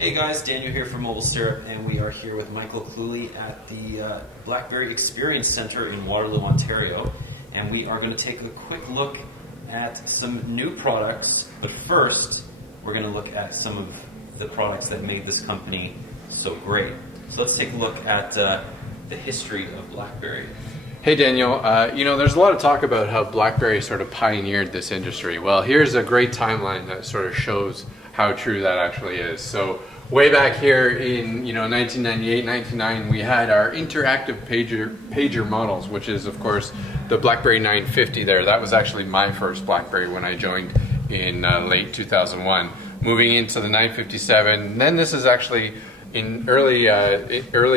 Hey guys, Daniel here from Mobile Syrup, and we are here with Michael Cluley at the BlackBerry Experience Center in Waterloo, Ontario. And we are going to take a quick look at some new products, but first we're going to look at some of the products that made this company so great. So let's take a look at the history of BlackBerry. Hey Daniel, you know, there's a lot of talk about how BlackBerry sort of pioneered this industry. Well, here's a great timeline that sort of shows how true that actually is. So way back here in 1998, 1999, we had our interactive pager models, which is of course the BlackBerry 950 there. That was actually my first BlackBerry when I joined in late 2001. Moving into the 957, and then this is actually in early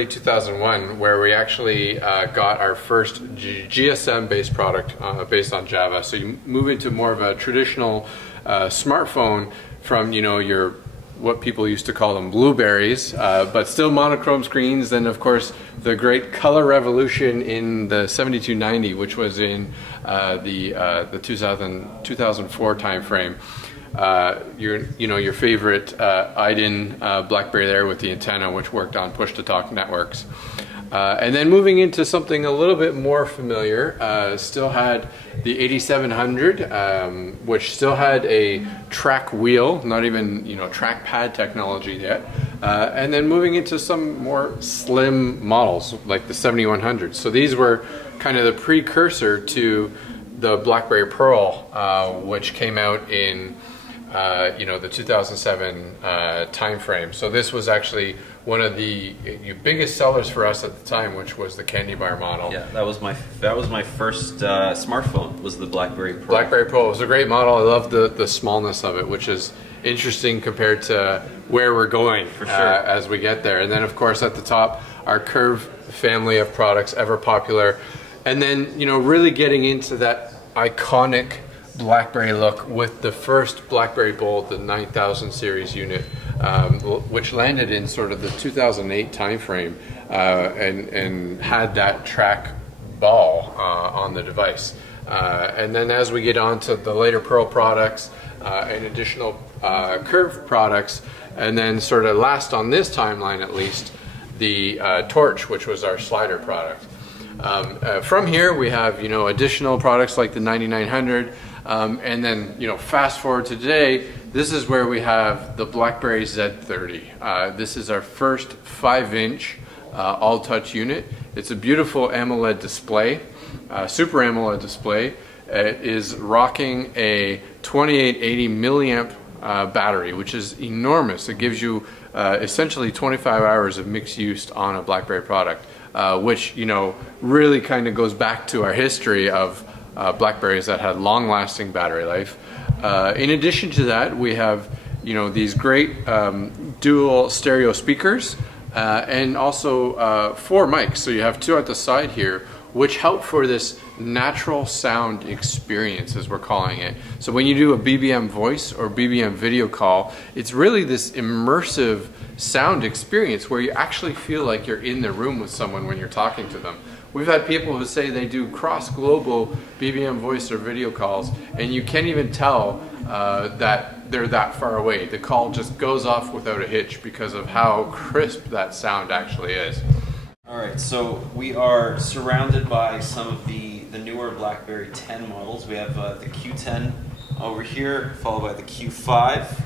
2001 where we actually got our first GSM based product based on Java. So you move into more of a traditional smartphone from your what people used to call them blueberries, but still monochrome screens. Then of course the great color revolution in the 7290, which was in the 2004 time frame. Your favorite IDIN BlackBerry there with the antenna, which worked on push-to-talk networks. And then moving into something a little bit more familiar, still had the 8700, which still had a track wheel, not even trackpad technology yet. And then moving into some more slim models like the 7100. So these were kind of the precursor to the BlackBerry Pearl, which came out in the 2007 time frame. So this was actually one of the biggest sellers for us at the time, which was the candy bar model. Yeah, that was my first smartphone, was the BlackBerry Pearl. BlackBerry Pearl was a great model. I love the smallness of it, which is interesting compared to where we're going for sure as we get there. And then of course at the top, our Curve family of products, ever popular. And then really getting into that iconic BlackBerry look with the first BlackBerry Bold, the 9000 series unit, which landed in sort of the 2008 time frame, and had that track ball on the device. And then as we get on to the later Pearl products and additional Curve products, and then sort of last on this timeline at least, the Torch, which was our slider product. From here we have additional products like the 9900, and then fast forward to today, this is where we have the BlackBerry Z30. This is our first 5-inch all-touch unit. It's a beautiful AMOLED display, Super AMOLED display. It is rocking a 2880 milliamp battery, which is enormous. It gives you essentially 25 hours of mixed use on a BlackBerry product. Which really kind of goes back to our history of BlackBerries that had long-lasting battery life. In addition to that, we have these great dual stereo speakers and also 4 mics. So you have 2 at the side here, which help for this natural sound experience, as we're calling it. So when you do a BBM voice or BBM video call, it's really this immersive sound experience where you actually feel like you're in the room with someone when you're talking to them. We've had people who say they do cross-global BBM voice or video calls, and you can't even tell that they're that far away. The call just goes off without a hitch because of how crisp that sound actually is. Alright, so we are surrounded by some of the newer BlackBerry 10 models. We have the Q10 over here, followed by the Q5,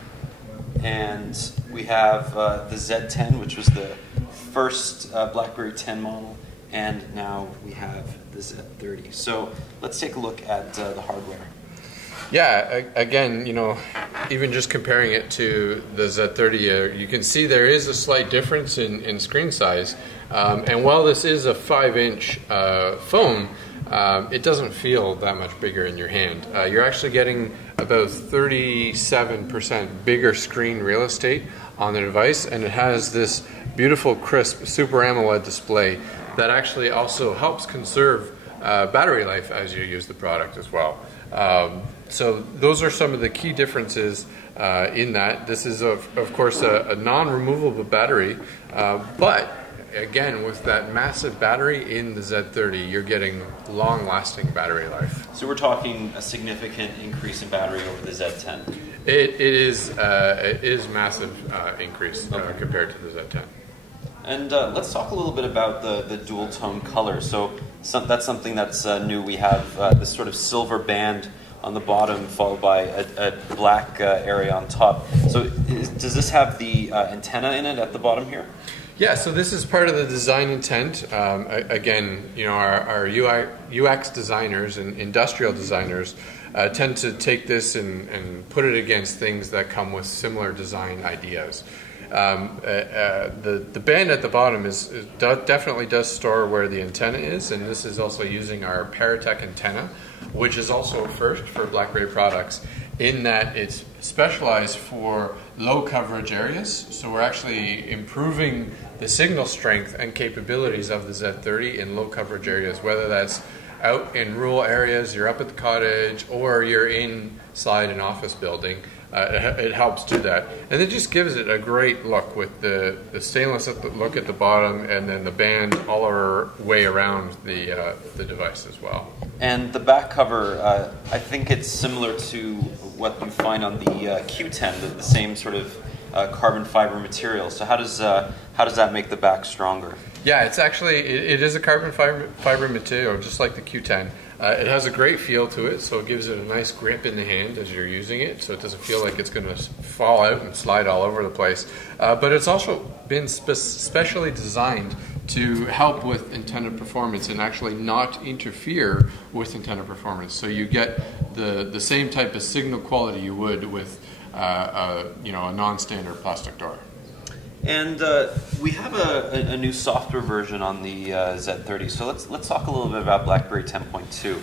and we have the Z10, which was the first BlackBerry 10 model, and now we have the Z30. So let's take a look at the hardware. Yeah, again, even just comparing it to the Z30, you can see there is a slight difference in screen size. And while this is a 5-inch phone, it doesn't feel that much bigger in your hand. You're actually getting about 37% bigger screen real estate on the device, and it has this beautiful, crisp Super AMOLED display that actually also helps conserve battery life as you use the product as well. So those are some of the key differences in that. This is of course a non-removable battery, but again, with that massive battery in the Z30, you're getting long-lasting battery life. So we're talking a significant increase in battery over the Z10. It is massive increase compared to the Z10. And let's talk a little bit about the dual tone color. So that's something that's new. We have this sort of silver band on the bottom, followed by a black area on top. So does this have the antenna in it at the bottom here? Yeah, so this is part of the design intent. Again, you know, our UX designers and industrial designers tend to take this and put it against things that come with similar design ideas. The band at the bottom definitely does store where the antenna is, and this is also using our Paratech antenna, which is also a first for BlackBerry products in that it's specialized for low coverage areas. So we're actually improving the signal strength and capabilities of the Z30 in low coverage areas, whether that's out in rural areas, you're up at the cottage, or you're inside an office building. It helps do that, and it just gives it a great look with the stainless look at the bottom, and then the band all our way around the device as well. And the back cover, I think it's similar to what you find on the Q10, the same sort of carbon fiber material. So how does that make the back stronger? Yeah, it's actually it is a carbon fiber material, just like the Q10. It has a great feel to it, so it gives it a nice grip in the hand as you're using it, so it doesn't feel like it's going to fall out and slide all over the place. But it's also been specially designed to help with antenna performance and actually not interfere with antenna performance. So you get the same type of signal quality you would with a non-standard plastic door. And we have a new software version on the Z30. So let's talk a little bit about BlackBerry 10.2.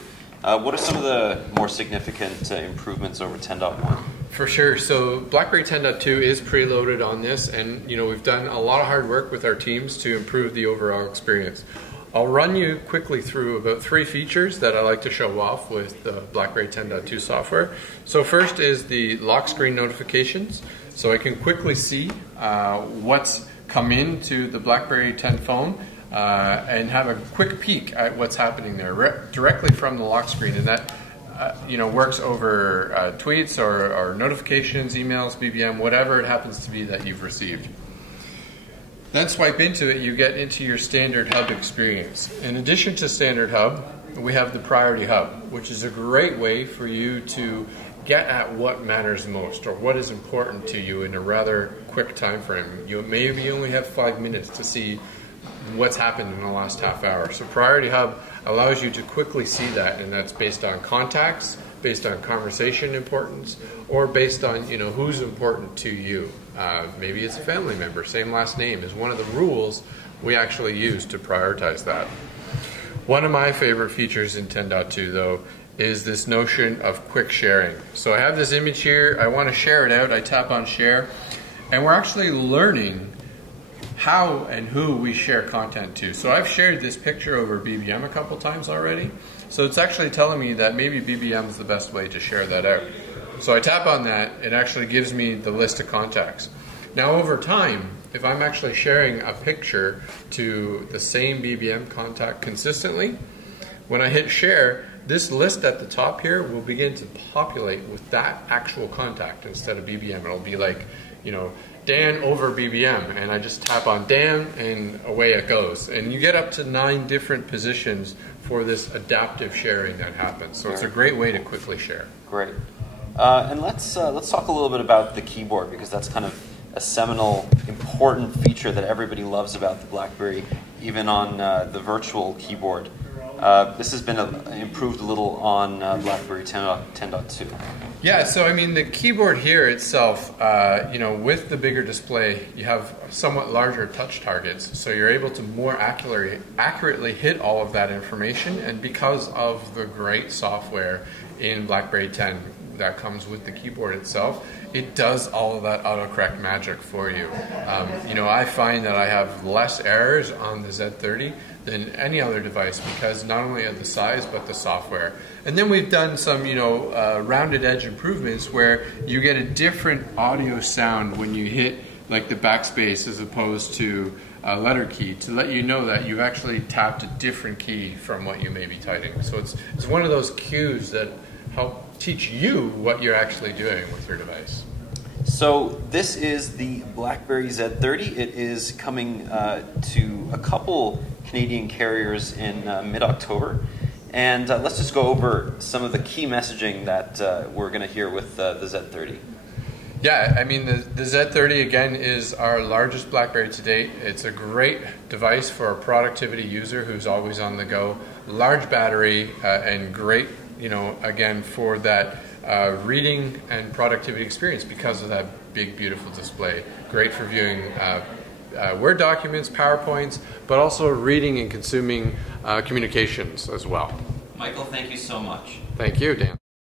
What are some of the more significant improvements over 10.1? For sure. So BlackBerry 10.2 is preloaded on this, and we've done a lot of hard work with our teams to improve the overall experience. I'll run you quickly through about 3 features that I like to show off with the BlackBerry 10.2 software. So first is the lock screen notifications. So I can quickly see what's come into the BlackBerry 10 phone and have a quick peek at what's happening there directly from the lock screen, and that works over tweets or notifications, emails, BBM, whatever it happens to be that you've received. Then swipe into it, you get into your standard hub experience. In addition to standard hub, we have the priority hub, which is a great way for you to get at what matters most or what is important to you in a rather quick time frame. You maybe only have 5 minutes to see what's happened in the last half hour. So Priority Hub allows you to quickly see that, and that's based on contacts, based on conversation importance, or based on who's important to you. Maybe it's a family member, same last name is one of the rules we actually use to prioritize that. One of my favorite features in 10.2 though is this notion of quick sharing. So I have this image here, I want to share it out, I tap on share, and we're actually learning how and who we share content to. So I've shared this picture over BBM a couple times already, so it's actually telling me that maybe BBM is the best way to share that out. So I tap on that, it actually gives me the list of contacts. Now over time, if I'm actually sharing a picture to the same BBM contact consistently, when I hit share, this list at the top here will begin to populate with that actual contact instead of BBM. It'll be like, Dan over BBM, and I just tap on Dan and away it goes. And you get up to 9 different positions for this adaptive sharing that happens. So it's a great way to quickly share. Great. And let's talk a little bit about the keyboard, because that's kind of a seminal, important feature that everybody loves about the BlackBerry, even on the virtual keyboard. This has been improved a little on BlackBerry 10.2. Yeah, so I mean the keyboard here itself, with the bigger display, you have somewhat larger touch targets, so you're able to more accurately hit all of that information, and because of the great software in BlackBerry 10 that comes with the keyboard itself, it does all of that autocorrect magic for you. I find that I have less errors on the Z30 than any other device because not only of the size but the software. And then we've done some rounded edge improvements where you get a different audio sound when you hit like the backspace as opposed to letter key to let you know that you've actually tapped a different key from what you may be typing. So it's one of those cues that help teach you what you're actually doing with your device. So this is the BlackBerry Z30. It is coming to a couple Canadian carriers in mid-October. And let's just go over some of the key messaging that we're going to hear with the Z30. Yeah, I mean, the Z30 again is our largest BlackBerry to date. It's a great device for a productivity user who's always on the go. Large battery and great, you know, again for that reading and productivity experience because of that big, beautiful display. Great for viewing Word documents, PowerPoints, but also reading and consuming communications as well. Michael, thank you so much. Thank you, Dan.